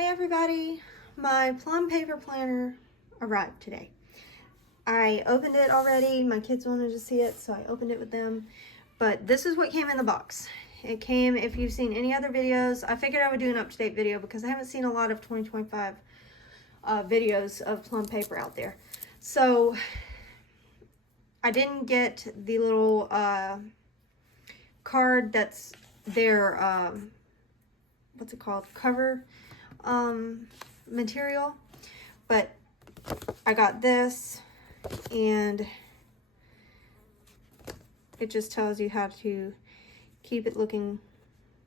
Hey everybody, my Plum paper planner arrived today. I opened it already. My kids wanted to see it, so I opened it with them. But this is what came in the box. It came, if you've seen any other videos, I figured I would do an up-to-date video because I haven't seen a lot of 2025 videos of Plum paper out there. So I didn't get the little card that's their, what's it called, cover material, but I got this, and it just tells you how to keep it looking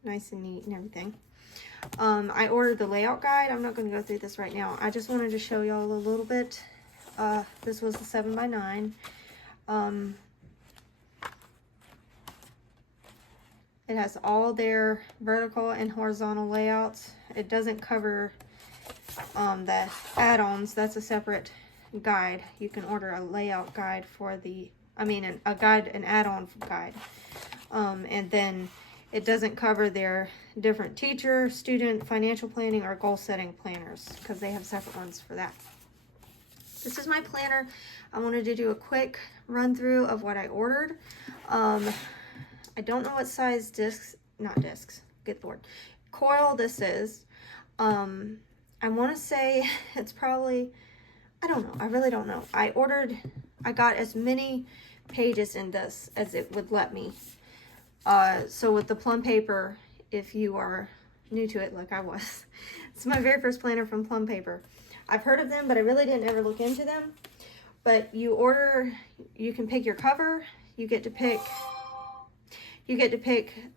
nice and neat and everything. I ordered the layout guide. I'm not going to go through this right now. I just wanted to show y'all a little bit. This was the 7x9. It has all their vertical and horizontal layouts. It doesn't cover the add-ons. That's a separate guide. You can order a layout guide for the, an add-on guide. And then it doesn't cover their different teacher, student, financial planning, or goal setting planners, because they have separate ones for that. This is my planner. I wanted to do a quick run through of what I ordered. I don't know what size coil this is. I want to say it's probably, I don't know, I really don't know. I got as many pages in this as it would let me. So with the Plum paper, if you are new to it like I was, it's my very first planner from Plum paper. I've heard of them, but I really didn't ever look into them. But you can pick your cover. You get to pick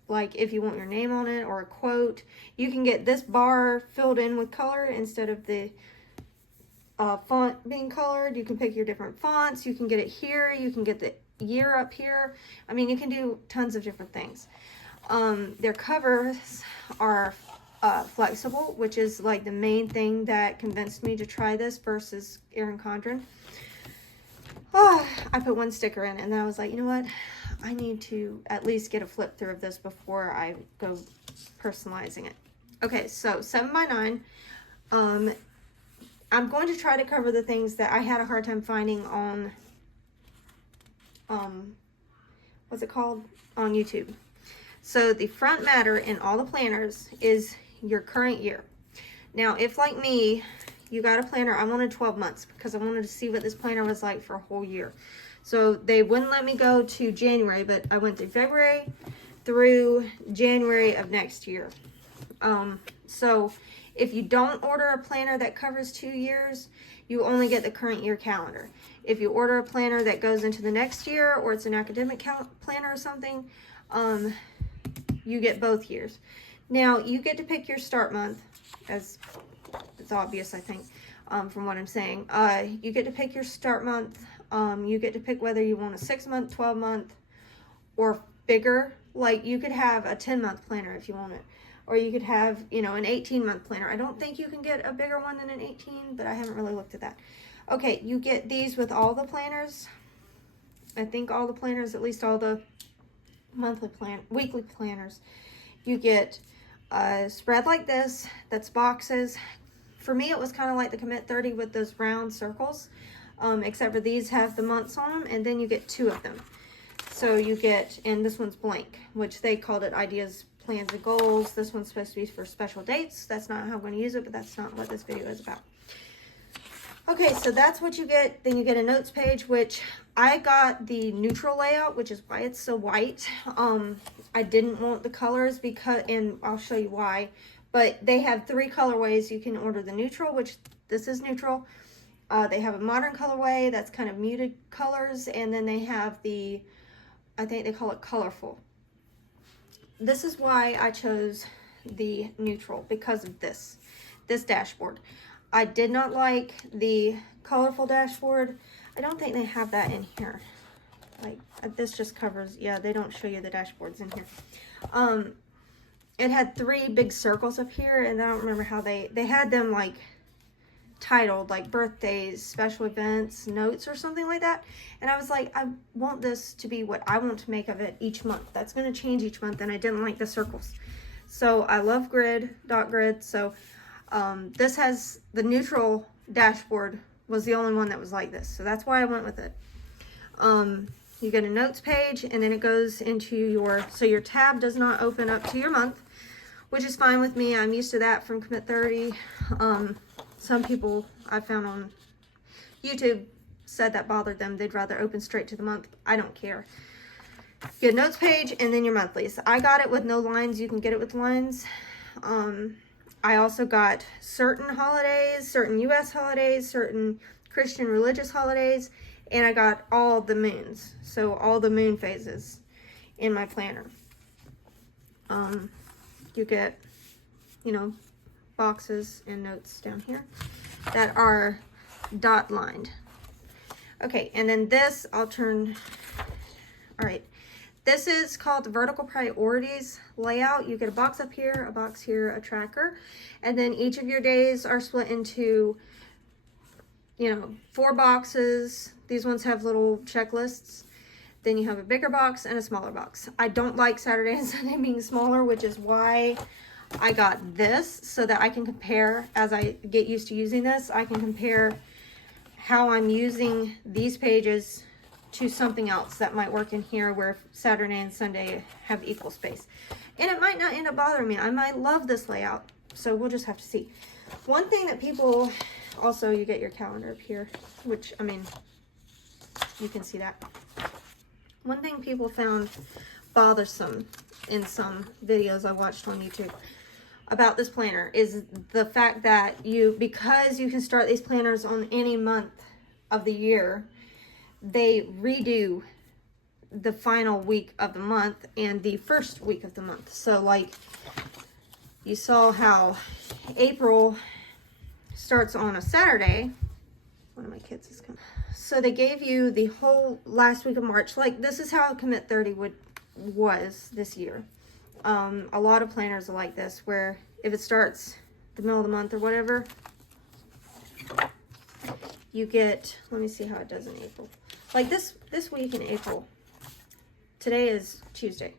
like if you want your name on it or a quote. You can get this bar filled in with color instead of the font being colored. You can pick your different fonts. You can get it here. You can get the year up here. You can do tons of different things. Their covers are flexible, which is like the main thing that convinced me to try this versus Erin Condren. I put one sticker in and then I was like, you know what? I need to at least get a flip through of this before I go personalizing it. Okay, so 7x9. I'm going to try to cover the things that I had a hard time finding on, what's it called? On YouTube. So the front matter in all the planners is your current year. Now, if like me, you got a planner, I wanted 12 months because I wanted to see what this planner was like for a whole year. So they wouldn't let me go to January, but I went through February through January of next year. So if you don't order a planner that covers 2 years, you only get the current year calendar. If you order a planner that goes into the next year, or it's an academic planner or something, you get both years. Now, you get to pick your start month, as it's obvious, I think, from what I'm saying. You get to pick your start month. You get to pick whether you want a 6-month, 12-month, or bigger. Like, you could have a 10-month planner if you want it. Or you could have, an 18-month planner. I don't think you can get a bigger one than an 18, but I haven't really looked at that. Okay, you get these with all the planners. I think all the planners, at least all the weekly planners. You get a spread like this, that's boxes. For me, it was kind of like the Commit 30 with those round circles, except for these have the months on them, and then you get 2 of them. So you get, and this one's blank, which they called it ideas, plans, and goals. This one's supposed to be for special dates. That's not how I'm going to use it, but that's not what this video is about. Okay, so that's what you get. Then you get a notes page, which I got the neutral layout, which is why it's so white. I didn't want the colors because, and I'll show you why, but they have 3 colorways. You can order the neutral, which this is neutral. They have a modern colorway that's kind of muted colors, and then they have the, I think they call it colorful. This is why I chose the neutral, because of this dashboard. I did not like the colorful dashboard. I don't think they have that in here. Like, this just covers, yeah, they don't show you the dashboards in here. It had 3 big circles up here, and I don't remember how they had them like titled like birthdays, special events, notes, or something like that. And I was like, I want this to be what I want to make of it each month. That's going to change each month, and I didn't like the circles. So I love grid, dot grid. So This has the neutral dashboard was the only one that was like this, so that's why I went with it. You get a notes page, and then it goes into your tab does not open up to your month, which is fine with me. I'm used to that from Commit 30. Some people I found on YouTube said that bothered them. They'd rather open straight to the month. I don't care. Get a notes page and then your monthlies. I got it with no lines. You can get it with lines. I also got certain holidays, certain US holidays, certain Christian religious holidays, and I got all the moons. So all the moon phases in my planner. You get, boxes and notes down here that are dot lined. Okay, and then this, all right. This is called the vertical priorities layout. You get a box up here, a box here, a tracker, and then each of your days are split into, 4 boxes. These ones have little checklists. Then you have a bigger box and a smaller box. I don't like Saturday and Sunday being smaller, which is why I got this, so that I can compare as I get used to using this. I can compare how I'm using these pages to something else that might work in here where Saturday and Sunday have equal space. And it might not end up bothering me. I might love this layout, so we'll just have to see. One thing that people, also you get your calendar up here, which, you can see that. One thing people found bothersome in some videos I watched on YouTube about this planner is the fact that because you can start these planners on any month of the year, they redo the final week of the month and the first week of the month. So like you saw how April starts on a Saturday. One of my kids is coming. So they gave you the whole last week of March. Like this is how Commit 30 was this year. A lot of planners are like this, where if it starts the middle of the month or whatever, you get, let me see how it does in April. Like this week in April, today is Tuesday.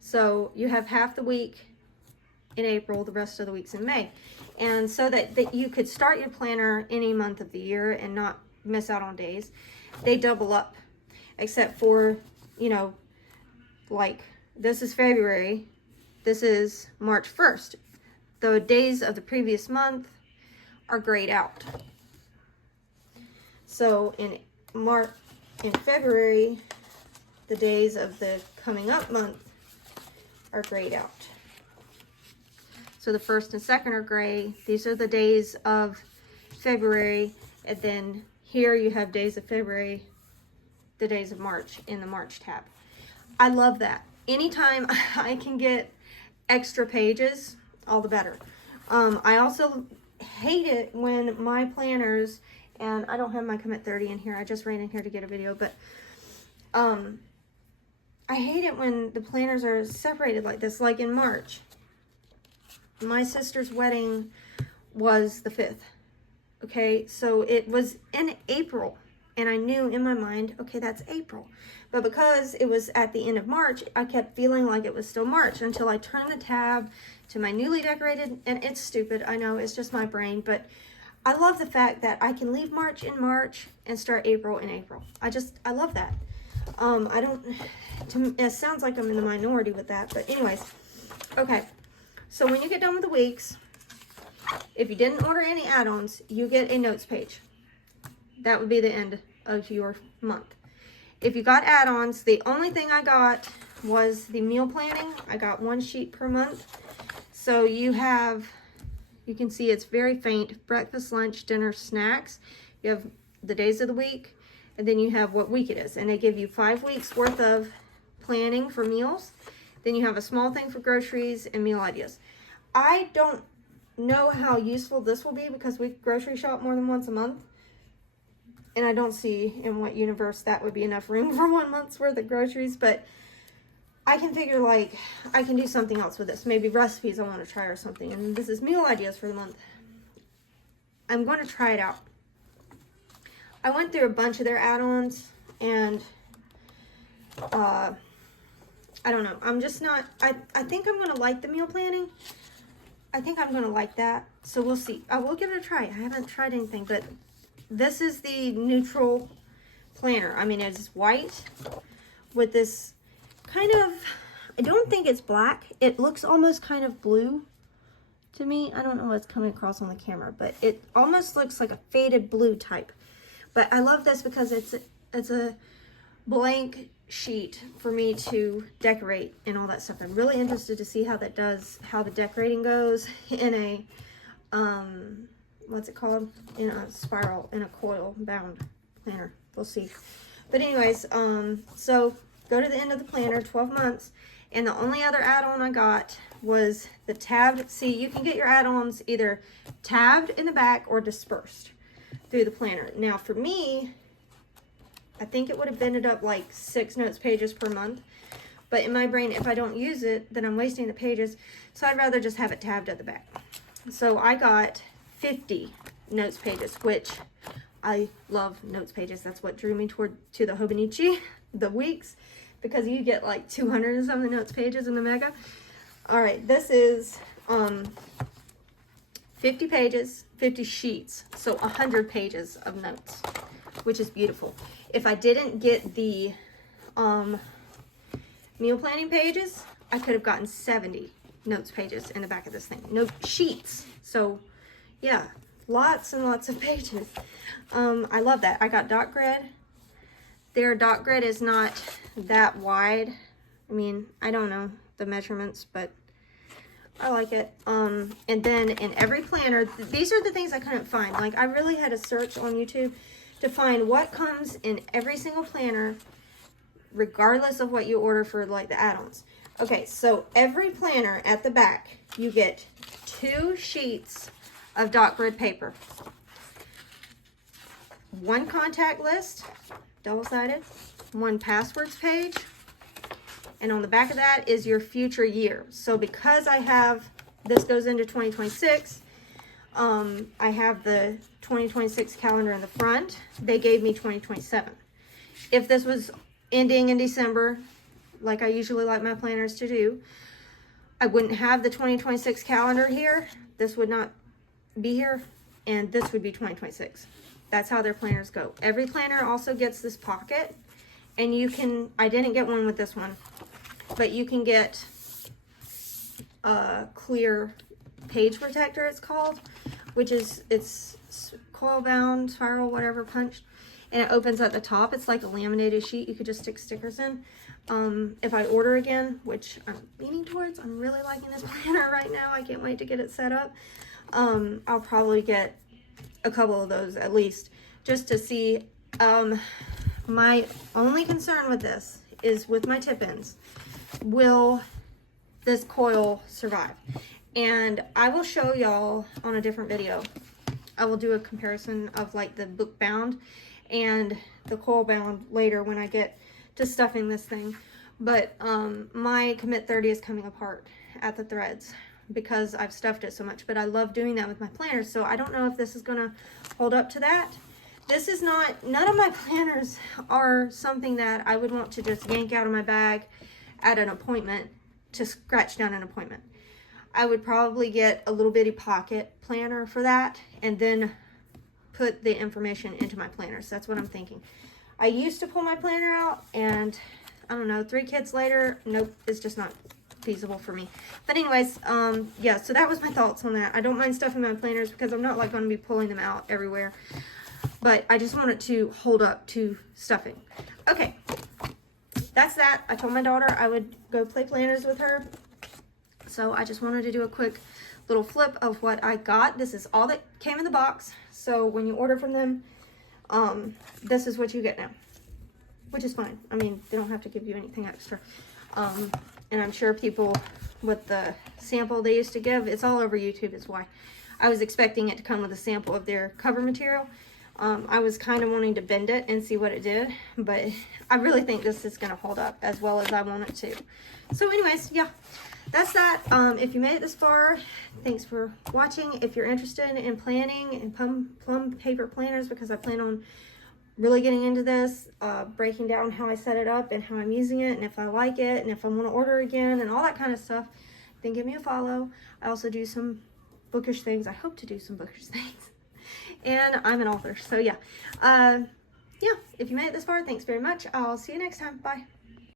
So you have half the week in April, the rest of the weeks in May. And so that you could start your planner any month of the year and not miss out on days, they double up, except for, like this is February, this is March 1st. The days of the previous month are grayed out. So in February, the days of the coming up month are grayed out. So the 1st and 2nd are gray. These are the days of February. And then here you have days of February, the days of March in the March tab. I love that. Anytime I can get extra pages, all the better. I also hate it when my planners, and I don't have my Commit 30 in here. I just ran in here to get a video, but I hate it when the planners are separated like this. Like in March, my sister's wedding was the 5th. Okay, so it was in April, and I knew in my mind, okay, that's April. But because it was at the end of March, I kept feeling like it was still March until I turned the tab to my newly decorated, and it's stupid, I know, it's just my brain, but I love the fact that I can leave March in March and start April in April. I love that. It sounds like I'm in the minority with that, but anyways, okay. So when you get done with the weeks, if you didn't order any add-ons, you get a notes page. That would be the end of your month. If you got add-ons, the only thing I got was the meal planning. I got 1 sheet per month. So you can see it's very faint. Breakfast, lunch, dinner, snacks. You have the days of the week, and then you have what week it is. And they give you 5 weeks worth of planning for meals. Then you have a small thing for groceries and meal ideas. I don't know how useful this will be because we grocery shop more than once a month. And I don't see in what universe that would be enough room for 1 month's worth of groceries. But I can figure like I can do something else with this. Maybe recipes I want to try or something. And this is meal ideas for the month. I'm going to try it out. I went through a bunch of their add-ons and I don't know. I'm just not, I think I'm going to like the meal planning. I think I'm gonna like that. So we'll see. I will give it a try. I haven't tried anything, but this is the neutral planner. I mean, it's white with this kind of, I don't think it's black. It looks almost kind of blue to me. I don't know what's coming across on the camera, but it almost looks like a faded blue type. But I love this because it's a blank sheet for me to decorate and all that stuff. I'm really interested to see how that does, how the decorating goes in a what's it called, in a spiral, in a coil bound planner. We'll see. But anyways, so go to the end of the planner, 12 months, and the only other add-on I got was the tabbed. See, you can get your add-ons either tabbed in the back or dispersed through the planner. Now for me, I think it would have ended up like 6 notes pages per month, but in my brain, if I don't use it, then I'm wasting the pages, so I'd rather just have it tabbed at the back. So I got 50 notes pages, which I love notes pages. That's what drew me to the Hobonichi, the weeks, because you get like 200 and something notes pages in the Mega. All right, this is 50 pages, 50 sheets, so 100 pages of notes, which is beautiful. If I didn't get the meal planning pages, I could have gotten 70 notes pages in the back of this thing. No sheets. So yeah, lots and lots of pages. I love that. I got dot grid. Their dot grid is not that wide. I mean, I don't know the measurements, but I like it. And then in every planner, these are the things I couldn't find. Like, I really had to search on YouTube to find what comes in every single planner, regardless of what you order for like the add-ons. Okay, so every planner at the back, you get 2 sheets of dot grid paper, 1 contact list, double-sided, 1 passwords page, and on the back of that is your future year. So because I have, this goes into 2026, I have the 2026 calendar in the front. They gave me 2027. If this was ending in December, like I usually like my planners to do, I wouldn't have the 2026 calendar here. This would not be here, and this would be 2026. That's how their planners go. Every planner also gets this pocket, and you can, I didn't get one with this one, but you can get a clear page protector, it's called, which is, it's coil bound, spiral, whatever, punched, and it opens at the top. It's like a laminated sheet you could just stick stickers in. If I order again, which I'm leaning towards, I'm really liking this planner right now. I can't wait to get it set up. I'll probably get a couple of those at least, just to see. My only concern with this is with my tip ends. Will this coil survive? And I will show y'all on a different video. I will do a comparison of like the book bound and the coil bound later when I get to stuffing this thing. But my commit 30 is coming apart at the threads because I've stuffed it so much, but I love doing that with my planners, so I don't know if this is gonna hold up to that. This is not, none of my planners are something that I would want to just yank out of my bag at an appointment to scratch down an appointment. I would probably get a little bitty pocket planner for that and then put the information into my planners. That's what I'm thinking. I used to pull my planner out, and I don't know, 3 kids later, nope, it's just not feasible for me. But anyways, yeah, so that was my thoughts on that. I don't mind stuffing my planners because I'm not like going to be pulling them out everywhere, but I just want it to hold up to stuffing. Okay, that's that. I told my daughter I would go play planners with her, so I just wanted to do a quick little flip of what I got. This is all that came in the box, so when you order from them, this is what you get now, which is fine. I mean, they don't have to give you anything extra. And I'm sure people with the sample they used to give, it's all over YouTube, is why. I was expecting it to come with a sample of their cover material. I was kind of wanting to bend it and see what it did, but I really think this is going to hold up as well as I want it to. So anyways, yeah, that's that. If you made it this far, thanks for watching. If you're interested in planning and Plum paper planners, because I plan on really getting into this, breaking down how I set it up and how I'm using it and if I like it and if I want to order again and all that kind of stuff, then give me a follow. I also do some bookish things. I hope to do some bookish things. And I'm an author. So yeah. Yeah, if you made it this far, thanks very much. I'll see you next time. Bye.